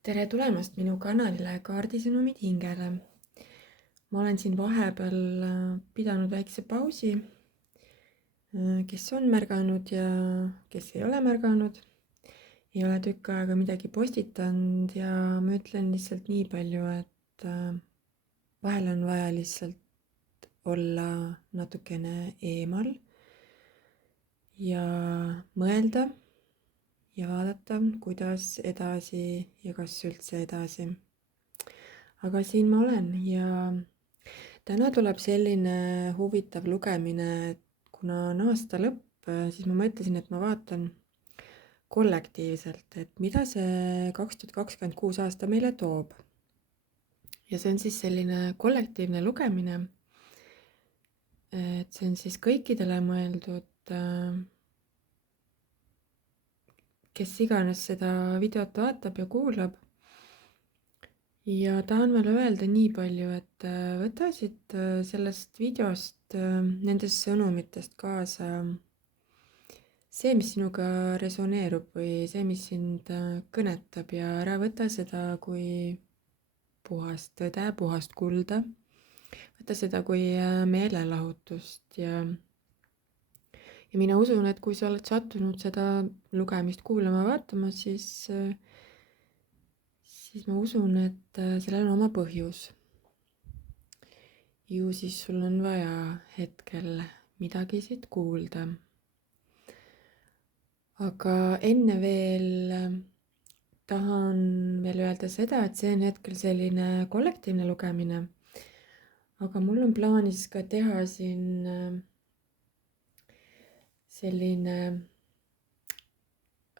Tere tulemast minu kanalile Kaardisõnumid hingele. Ma olen siin vahepeal pidanud väikse pausi. Kes on märganud ja kes ei ole märganud. Ei ole tükk aega midagi postitanud ja ma ütlen lihtsalt nii palju, et vahel on vaja lihtsalt olla natukene eemal ja mõelda ja vaadata, kuidas edasi ja kas üldse edasi. Aga siin ma olen ja täna tuleb selline huvitav lugemine, et kuna on aasta lõpp, siis ma mõtlesin, et ma vaatan kollektiivselt, et mida see 2026 aasta meile toob. Ja see on siis selline kollektiivne lugemine, et see on siis kõikidele mõeldud, kes iganes seda videot vaatab ja kuulab. Ja tahan veel öelda nii palju, et võta siit sellest videost, nendest sõnumitest kaasa see, mis sinuga resoneerub või see, mis sind kõnetab ja ära võta seda kui puhast tõde, puhast kulda. Võta seda kui meelelahutust ja mina usun, et kui sa oled sattunud seda lugemist kuulama, vaatama, siis ma usun, et sellel on oma põhjus. Ju siis sul on vaja hetkel midagi siit kuulda. Aga enne veel tahan veel öelda seda, et see on hetkel selline kollektiivne lugemine. Aga mul on plaanis ka teha siin selline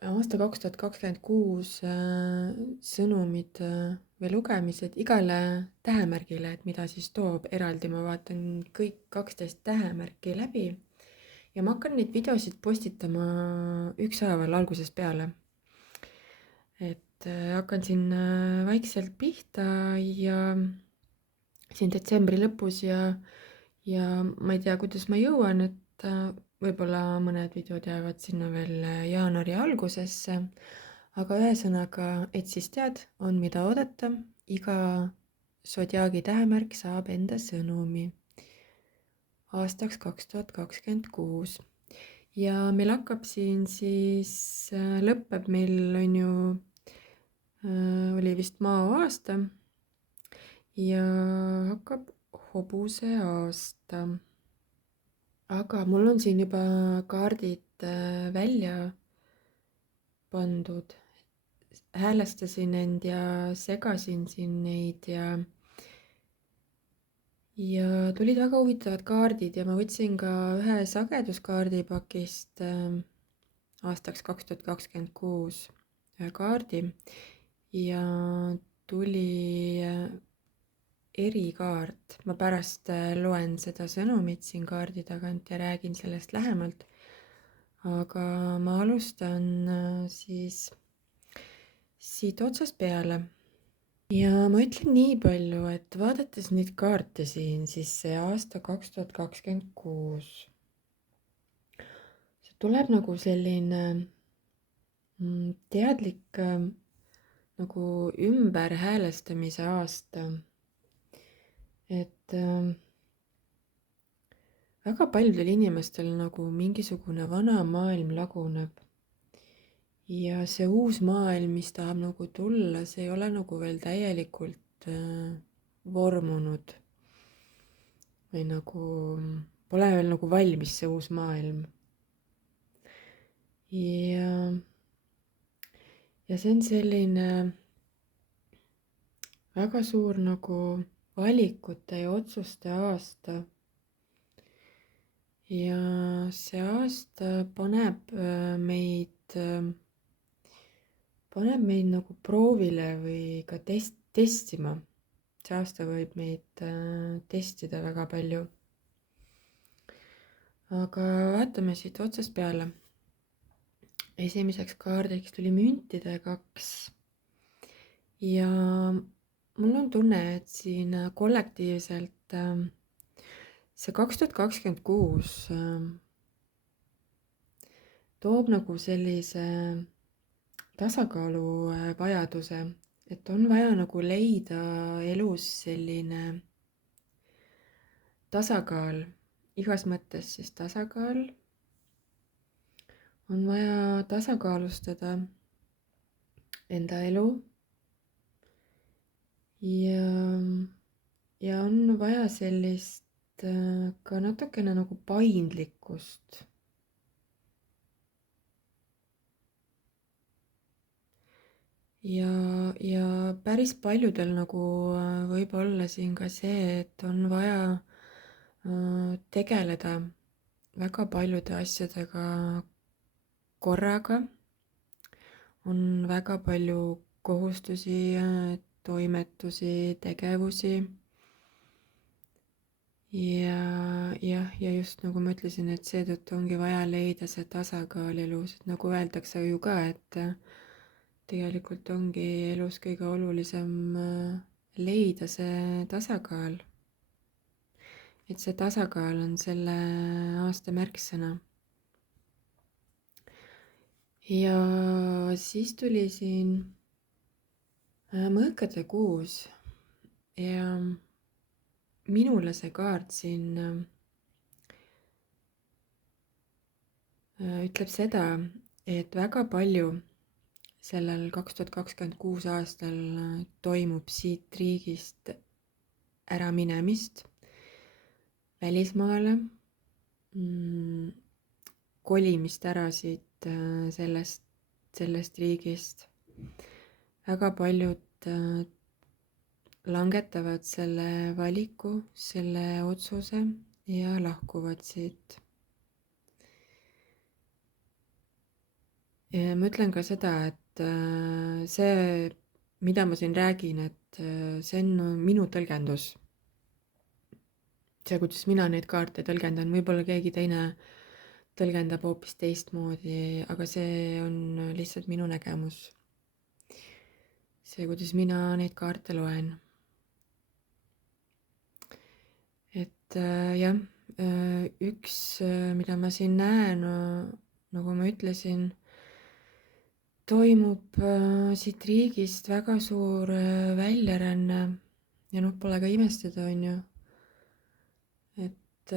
aasta 2026 sõnumid või lugemised igale tähemärgile, et mida siis toob eraldi. Ma vaatan kõik 12 tähemärki läbi ja ma hakkan neid videosid postitama ükshaaval algusest peale. Et hakkan siin vaikselt pihta ja siin detsembri lõpus ja ma ei tea, kuidas ma jõuan, et võib-olla mõned videod jäävad sinna veel jaanuari algusesse, aga ühesõnaga, et siis tead, on mida oodata, iga sodiaagi tähemärk saab enda sõnumi aastaks 2026. Ja meil hakkab siin siis, lõpeb meil on ju, oli vist Mao aasta ja hakkab hobuse aasta. Aga mul on siin juba kaardid välja pandud. Häälestasin end ja segasin siin neid ja tulid väga huvitavad kaardid ja ma võtsin ka ühe sageduskaardi pakist aastaks 2026 ühe kaardi ja tuli erikaart. Ma pärast loen seda sõnumit siin kaardi tagant ja räägin sellest lähemalt. Aga ma alustan siis siit otsast peale. Ja ma ütlen nii palju, et vaadates neid kaarte siin, siis see aasta 2026, see tuleb nagu selline teadlik nagu ümberhäälestamise aasta. Et väga paljudel inimestel nagu mingisugune vana maailm laguneb. Ja see uus maailm, mis tahab nagu tulla, see ei ole nagu veel täielikult vormunud. Või nagu pole veel nagu valmis see uus maailm. Ja see on selline väga suur nagu valikute ja otsuste aasta. Ja see aasta paneb meid nagu proovile või ka testima. See aasta võib meid testida väga palju. Aga vaatame siit otsast peale. Esimeseks kaardiks tuli müntide 2. Ja mul on tunne, et siin kollektiivselt see 2026 toob nagu sellise tasakaalu vajaduse, et on vaja nagu leida elus selline tasakaal, igas mõttes siis tasakaal, on vaja tasakaalustada enda elu ja, ja on vaja sellist ka natukene nagu paindlikkust. Ja päris paljudel nagu võib olla siin ka see, et on vaja tegeleda väga paljude asjadega korraga, on väga palju kohustusi, toimetusi, tegevusi. Ja just nagu ma ütlesin, et seetõttu ongi vaja leida see tasakaal elus, et nagu öeldakse ju ka, et tegelikult ongi elus kõige olulisem leida see tasakaal. Et see tasakaal on selle aasta märksõna. Ja siis tuli siin mõõkade kuus ja minule see kaart siin ütleb seda, et väga palju sellel 2026 aastal toimub siit riigist äraminemist välismaale, kolimist ära siit sellest riigist. Väga paljud langetavad selle valiku, selle otsuse ja lahkuvad siit. Ja ma ütlen ka seda, et see, mida ma siin räägin, et see on minu tõlgendus. See, kuidas mina neid kaarte tõlgendan, võib-olla keegi teine tõlgendab hoopis teistmoodi, aga see on lihtsalt minu nägemus. See, kuidas mina neid kaarte loen. Et jah, üks, mida ma siin näen, nagu ma ütlesin, toimub siit riigist väga suur väljaränne ja pole ka imestada, on ju. Et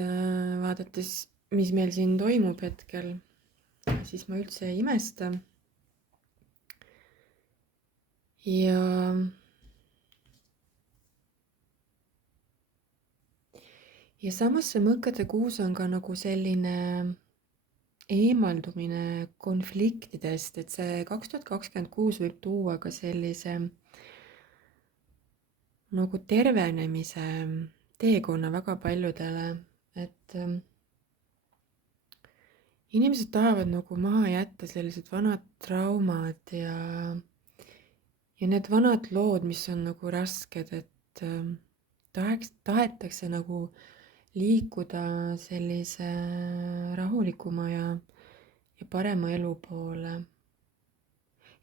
vaadates, mis meil siin toimub hetkel, siis ma üldse ei imesta. Ja samas see mõõkade kuus on ka nagu selline eemaldumine konfliktidest, et see 2026 võib tuua ka sellise nagu tervenemise teekonna väga paljudele, et inimesed tahavad nagu maha jätta sellised vanad traumad ja need vanad lood, mis on nagu rasked, et tahetakse nagu liikuda sellise rahulikuma ja parema elu poole.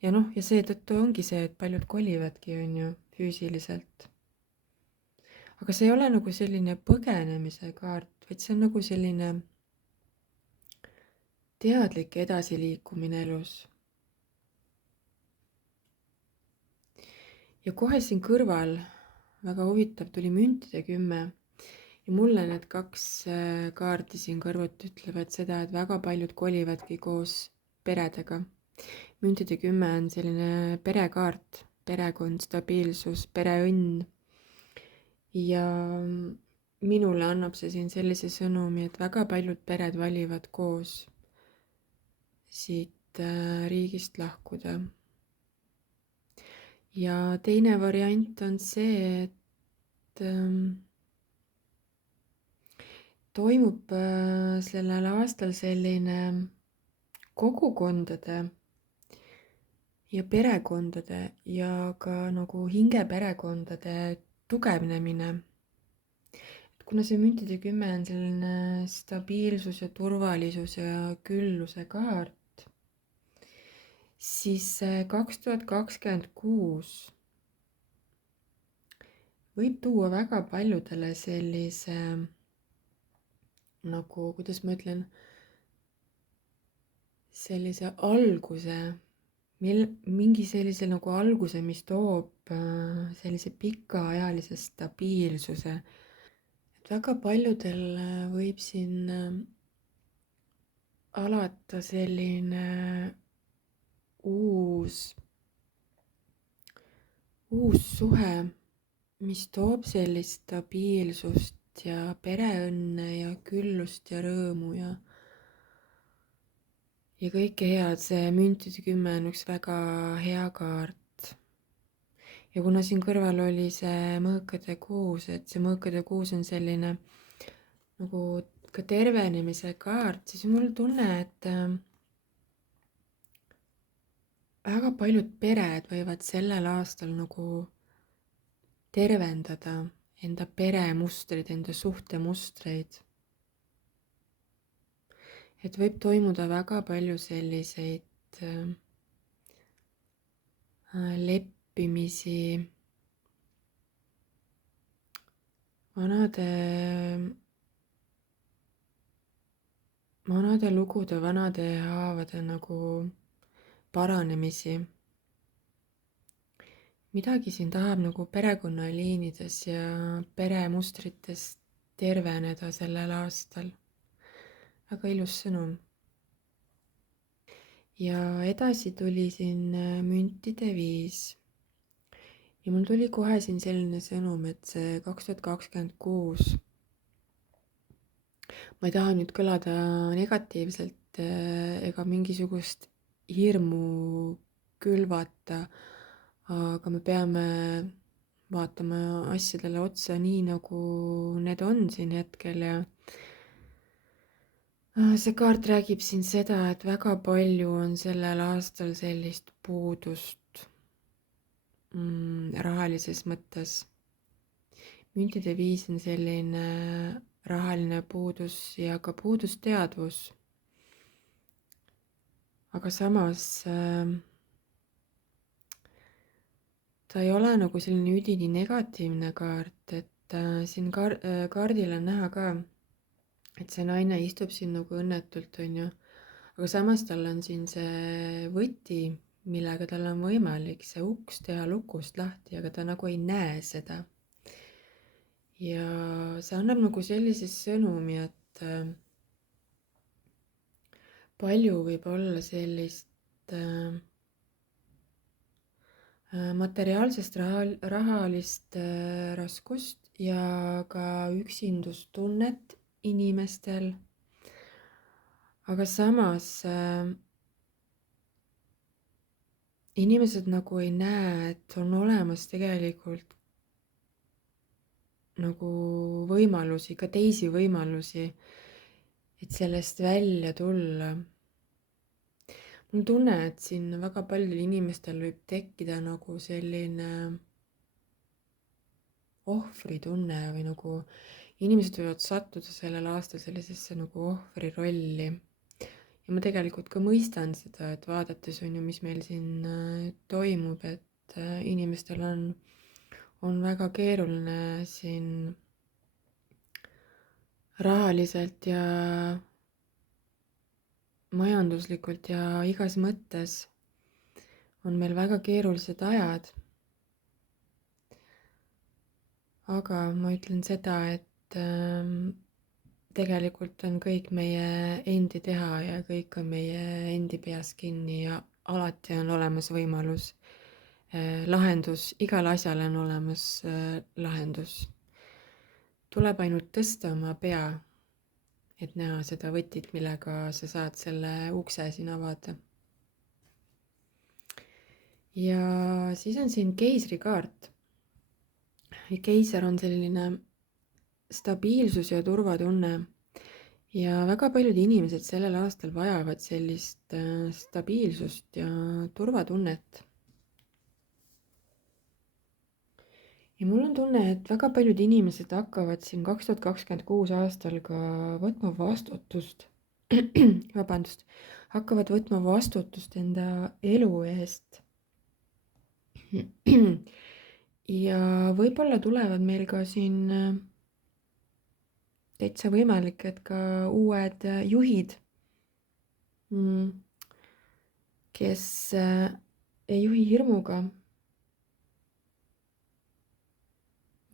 Ja ja seetõttu ongi see, et paljud kolivadki, on ju, füüsiliselt. Aga see ei ole nagu selline põgenemise kaart, vaid see on nagu selline teadlik edasiliikumine elus. Ja kohe siin kõrval, väga huvitav, tuli müntide 10 ja mulle need kaks kaarti siin kõrvuti ütlevad seda, et väga paljud kolivadki koos peredega. Müntide 10 on selline perekaart, perekond, stabiilsus, pereõnn. Ja minule annab see siin sellise sõnumi, et väga paljud pered valivad koos siit riigist lahkuda. Ja teine variant on see, et toimub sellel aastal selline kogukondade ja perekondade ja ka nagu hingeperekondade tugevnemine. Et kuna see müntide 10 on selline stabiilsus ja turvalisus ja külluse kaart, siis 2026 võib tuua väga paljudele sellise nagu, kuidas ma ütlen, sellise alguse mingi sellise nagu alguse, mis toob sellise pikaajalise stabiilsuse. Et väga paljudel võib siin alata selline uus suhe, mis toob sellist stabiilsust ja pereõnne ja küllust ja rõõmu ja kõike head. See müntide 10 on üks väga hea kaart. Ja kuna siin kõrval oli see mõõkade kuus, et see mõõkade kuus on selline nagu ka tervenemise kaart, siis mul tunne, et väga paljud pered võivad sellel aastal nagu tervendada enda peremustreid, enda suhtemustreid. Et võib toimuda väga palju selliseid leppimisi vanade lugude, vanade haavade nagu paranemisi. Midagi siin tahab nagu perekonnaliinides ja peremustrites terveneda sellel aastal. Väga ilus sõnum. Ja edasi tuli siin müntide 5. Ja mul tuli kohe siin selline sõnum, et see 2026, ma ei taha nüüd kõlada negatiivselt ega mingisugust hirmu külvata, aga me peame vaatama asjadele otsa nii, nagu need on siin hetkel ja see kaart räägib siin seda, et väga palju on sellel aastal sellist puudust rahalises mõttes. Müntide 5 on selline rahaline puudus ja ka puudusteadvus. Aga samas ta ei ole nagu selline üdini negatiivne kaart, et siin kaardil on näha ka, et see naine istub siin nagu õnnetult, on ju. Aga samas tal on siin see võti, millega tal on võimalik see uks teha lukust lahti, aga ta nagu ei näe seda. Ja see annab nagu sellise sõnumi, et palju võib olla sellist materiaalsest rahalist raskust ja ka üksindustunnet inimestel. Aga samas inimesed nagu ei näe, et on olemas tegelikult nagu võimalusi, ka teisi võimalusi, et sellest välja tulla. Mul tunne, et siin väga paljudel inimestel võib tekkida nagu selline ohvritunne või nagu inimesed võivad sattuda sellel aastal sellisesse nagu ohvri rolli. Ja ma tegelikult ka mõistan seda, et vaadates on ju, mis meil siin toimub, et inimestel on väga keeruline siin rahaliselt ja majanduslikult ja igas mõttes on meil väga keerulised ajad. Aga ma ütlen seda, et tegelikult on kõik meie endi teha ja kõik on meie endi peas kinni ja alati on olemas võimalus. Lahendus, igal asjal on olemas lahendus. Tuleb ainult tõsta oma pea, et näha seda võtit, millega sa saad selle ukse siin avada. Ja siis on siin keisrikaart. Keiser on selline stabiilsus ja turvatunne. Ja väga paljud inimesed sellel aastal vajavad sellist stabiilsust ja turvatunnet. Ja mul on tunne, et väga paljud inimesed hakkavad siin 2026 aastal ka võtma vastutust, hakkavad võtma vastutust enda elu eest. Ja võib-olla tulevad meil ka siin täitsa võimalik, et ka uued juhid, kes ei juhi hirmuga,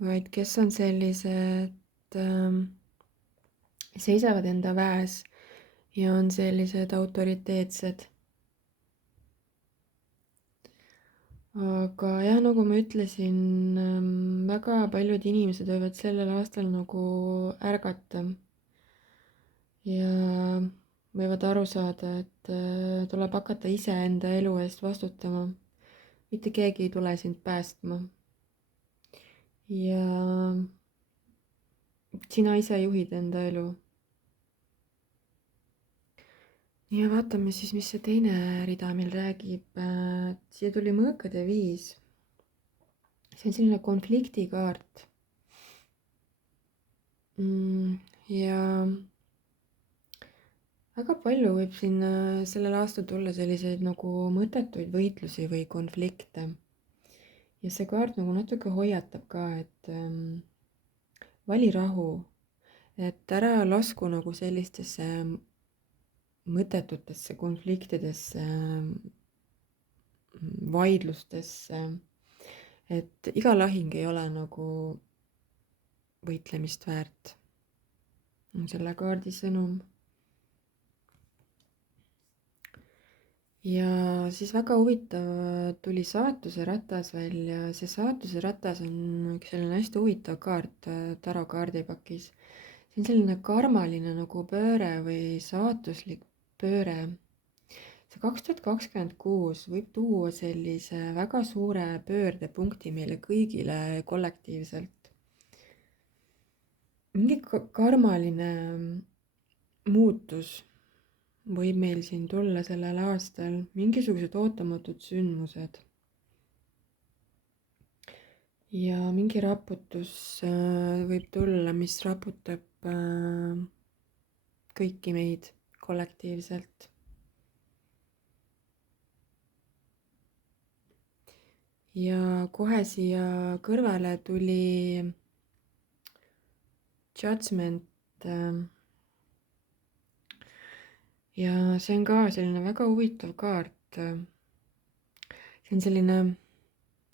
vaid kes on sellised, seisavad enda väes ja on sellised autoriteetsed. Aga jah, nagu ma ütlesin, väga paljud inimesed võivad sellel aastal nagu ärgata ja võivad aru saada, et tuleb hakata iseenda elu eest vastutama. Mitte keegi ei tule sind päästma. Ja sina ise juhid enda elu. Ja vaatame siis, mis see teine rida meil räägib. Siia tuli mõõkade 5. See on selline konfliktikaart. Ja väga palju võib siin sellel aastal tulla selliseid nagu mõttetuid võitlusi või konflikte. Ja see kaart nagu natuke hoiatab ka, et vali rahu, et ära lasku nagu sellistesse mõttetutesse konfliktidesse, vaidlustesse, et iga lahing ei ole nagu võitlemist väärt. On selle kaardi sõnum. Ja siis väga huvitav tuli saatuse ratas välja. See saatuse ratas on üks selline hästi huvitav kaart taro kaardipakis. See on selline karmaline nagu pööre või saatuslik pööre. See 2026 võib tuua sellise väga suure pöördepunkti meile kõigile kollektiivselt. Mingi karmaline muutus võib meil siin tulla sellel aastal, mingisugused ootamatud sündmused. Ja mingi raputus võib tulla, mis raputab kõiki meid kollektiivselt. Ja kohe siia kõrvale tuli Judgment. Ja see on ka selline väga huvitav kaart. See on selline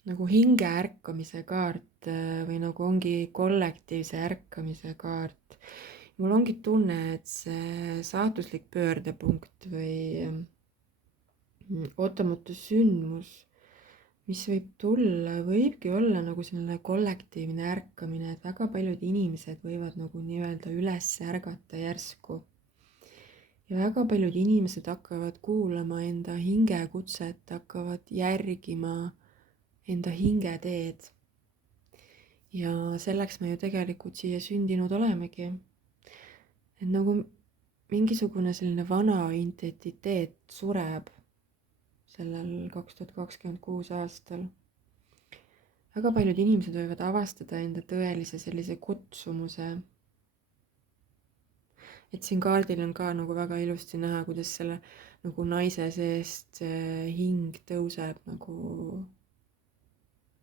nagu hinge ärkamise kaart või nagu ongi kollektiivse ärkamise kaart. Mul ongi tunne, et see saatuslik pöördepunkt või ootamatu sündmus, mis võib tulla, võibki olla nagu selline kollektiivne ärkamine, et väga paljud inimesed võivad nagu nii-öelda üles ärgata järsku. Ja väga paljud inimesed hakkavad kuulama enda hingekutset, hakkavad järgima enda hingeteed. Ja selleks me ju tegelikult siia sündinud olemegi. Et nagu mingisugune selline vana identiteet sureb sellel 2026 aastal. Väga paljud inimesed võivad avastada enda tõelise sellise kutsumuse. Et siin kaardil on ka nagu väga ilusti näha, kuidas selle nagu naise seest see hing tõuseb, nagu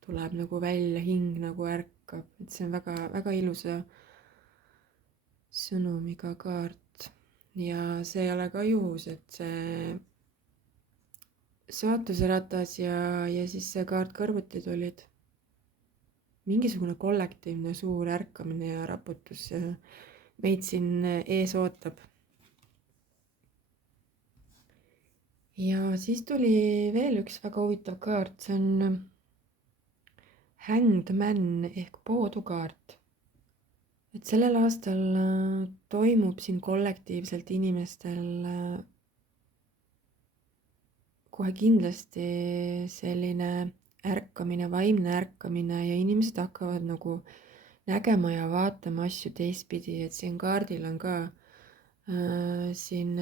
tuleb nagu välja, hing nagu ärkab. Et see on väga, väga ilusa sõnumiga kaart. Ja see ei ole ka juhus, et see saatuse ratas ja siis see kaart kõrvuti tulid. Mingisugune kollektiivne suur ärkamine ja raputus meid siin ees ootab. Ja siis tuli veel üks väga huvitav kaart, see on Hanged Man ehk poodukaart. Et sellel aastal toimub siin kollektiivselt inimestel kohe kindlasti selline ärkamine, vaimne ärkamine ja inimesed hakkavad nagu nägema ja vaatama asju teistpidi, et siin kaardil on ka siin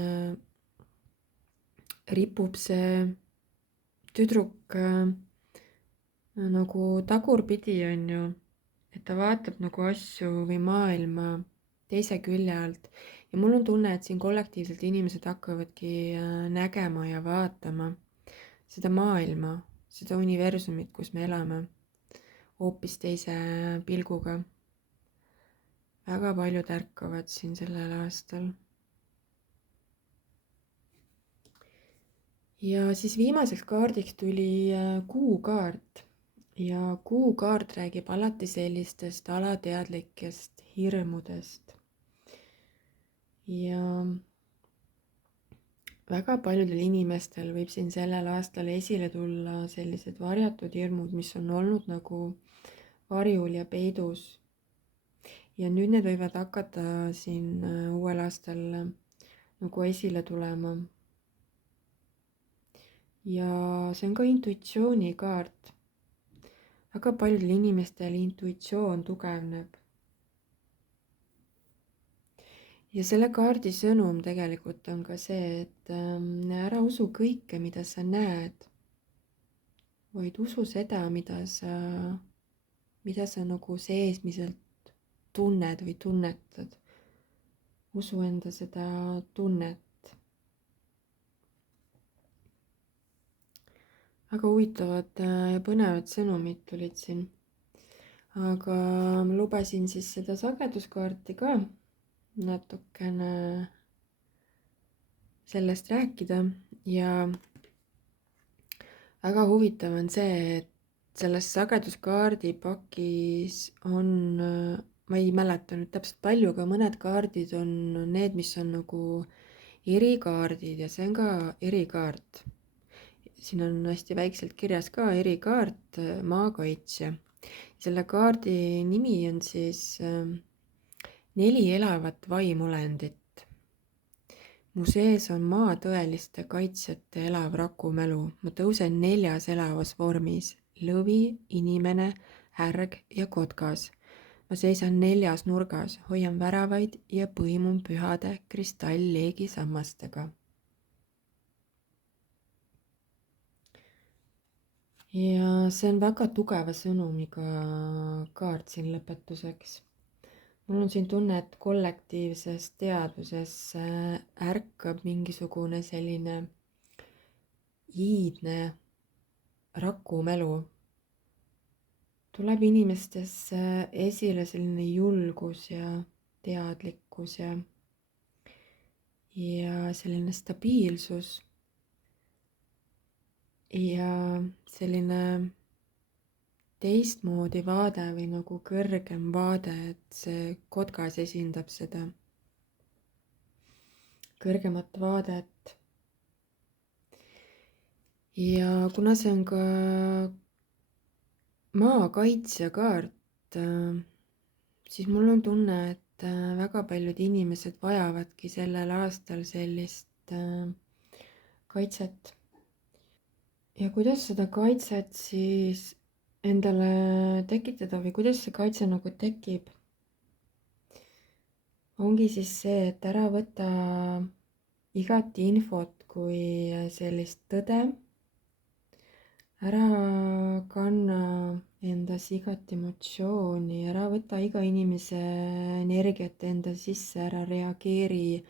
ripub see tüdruk nagu tagurpidi, on ju, et ta vaatab nagu asju või maailma teise külje alt. Ja mul on tunne, et siin kollektiivselt inimesed hakkavadki nägema ja vaatama seda maailma, seda universumit, kus me elame, hoopis teise pilguga. Väga paljud ärkavad siin sellel aastal. ja siis viimaseks kaardiks tuli kuukaart ja kuukaart räägib alati sellistest alateadlikest hirmudest. ja väga paljudel inimestel võib siin sellel aastal esile tulla sellised varjatud hirmud, mis on olnud nagu varjul ja peidus. ja nüüd need võivad hakata siin uuel aastal nagu esile tulema. ja see on ka intuitsioonikaart. väga paljudel inimestel intuitsioon tugevneb. ja selle kaardi sõnum tegelikult on ka see, et ära usu kõike, mida sa näed, vaid usu seda, mida sa nagu seesmiselt tunned või tunnetad. usu enda seda tunnet. väga huvitavad ja põnevad sõnumid tulid siin. aga ma lubasin siis seda sageduskaarti ka natukene sellest rääkida ja väga huvitav on see, et selles sageduskaardi pakis on, ma ei mäleta nüüd täpselt palju, aga mõned kaardid on need, mis on nagu erikaardid ja see on ka erikaart. siin on hästi väikselt kirjas ka erikaart, maakaitsja. selle kaardi nimi on siis 4 elavat vaimolendit. mu sees on maa tõeliste kaitsjate elav rakumälu. ma tõusen 4 elavas vormis: lõvi, inimene, härg ja kotkas. ma seisan 4 nurgas, hoian väravaid ja põimun pühade kristall-leegisammastega. ja see on väga tugeva sõnumiga kaart siin lõpetuseks. mul on siin tunne, et kollektiivses teadvuses ärkab mingisugune selline iidne rakumälu. tuleb inimestesse esile selline julgus ja teadlikkus ja selline stabiilsus ja selline teistmoodi vaade või nagu kõrgem vaade, et see kotkas esindab seda kõrgemat vaadet. ja kuna see on ka maakaitsja kaart, siis mul on tunne, et väga paljud inimesed vajavadki sellel aastal sellist kaitset. ja kuidas seda kaitset siis endale tekitada või kuidas see kaitse nagu tekib, ongi siis see, et ära võta igat infot kui sellist tõde, ära kanna endas igat emotsiooni, ära võta iga inimese energiat enda sisse, ära reageeri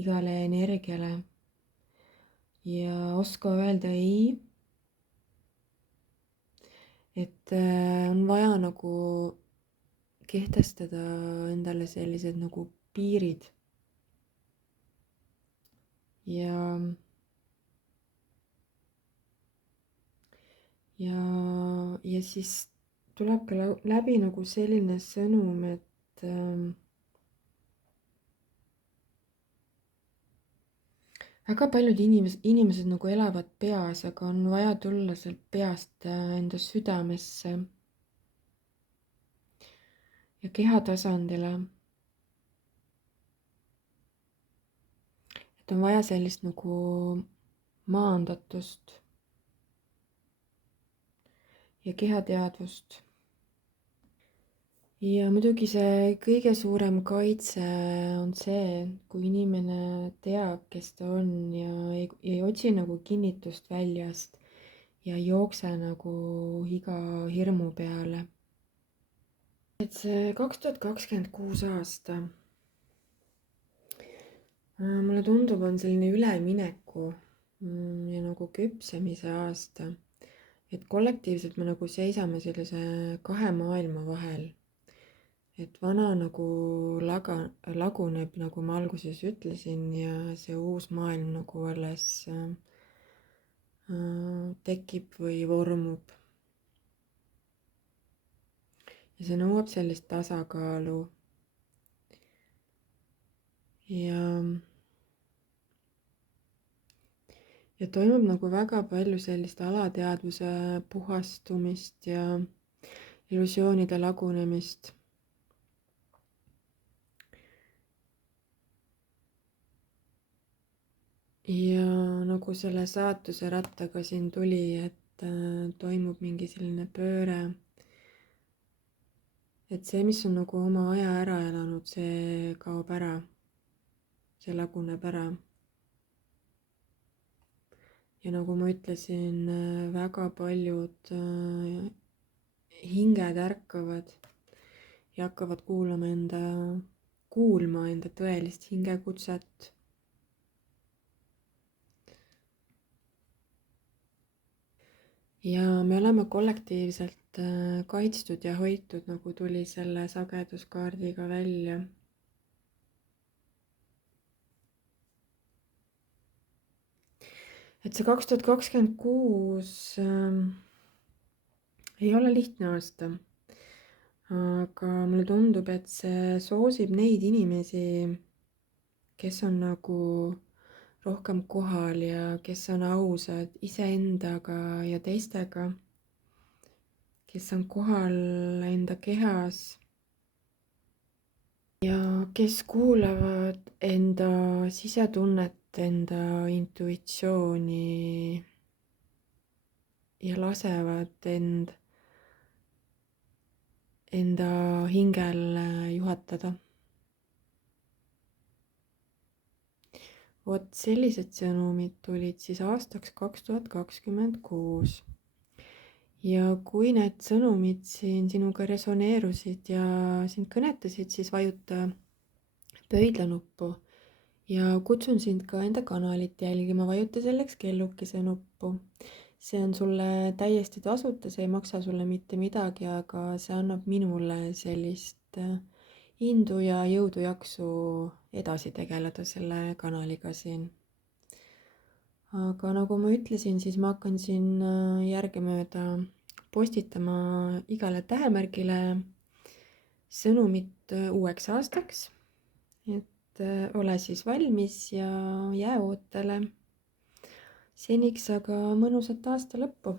igale energiale ja oska öelda ei. et on vaja nagu kehtestada endale sellised nagu piirid. ja siis tuleb ka läbi nagu selline sõnum, et väga paljud inimesed nagu elavad peas, aga on vaja tulla sealt peast enda südamesse ja kehatasandile. et on vaja sellist nagu maandatust ja kehateadvust. ja muidugi see kõige suurem kaitse on see, kui inimene teab, kes ta on ja ei otsi nagu kinnitust väljast ja ei jookse nagu iga hirmu peale. et see 2026 aasta, mulle tundub, on selline ülemineku ja nagu küpsemise aasta. et kollektiivselt me nagu seisame sellise 2 maailma vahel. et vana nagu laguneb, nagu ma alguses ütlesin, ja see uus maailm nagu alles tekib või vormub. Ja see nõuab sellist tasakaalu. Ja toimub nagu väga palju sellist alateadvuse puhastumist ja illusioonide lagunemist. Ja nagu selle saatuse rattaga siin tuli, et toimub mingi selline pööre. Et see, mis on nagu oma aja ära elanud, see kaob ära. See laguneb ära. Ja nagu ma ütlesin, väga paljud hinged ärkavad ja hakkavad kuulma enda tõelist hingekutset. Ja me oleme kollektiivselt kaitstud ja hoitud, nagu tuli selle sageduskaardiga välja. Et see 2026 ei ole lihtne aasta, aga mulle tundub, et see soosib neid inimesi, kes on nagu rohkem kohal ja kes on ausad iseendaga ja teistega, kes on kohal enda kehas ja kes kuulavad enda sisetunnet, enda intuitsiooni ja lasevad enda hingel juhatada. Vot sellised sõnumid tulid siis aastaks 2026. Ja kui need sõnumid siin sinuga resoneerusid ja sind kõnetasid, siis vajuta pöidlanuppu ja kutsun sind ka enda kanalit jälgima, vajuta selleks kellukese nuppu. See on sulle täiesti tasuta, see ei maksa sulle mitte midagi, aga see annab minule sellist indu ja jõudu jaksu edasi tegeleda selle kanaliga siin. Aga nagu ma ütlesin, siis ma hakkan siin järgemööda postitama igale tähemärgile sõnumit uueks aastaks. Et ole siis valmis ja jää ootele. Seniks aga mõnusat aasta lõppu!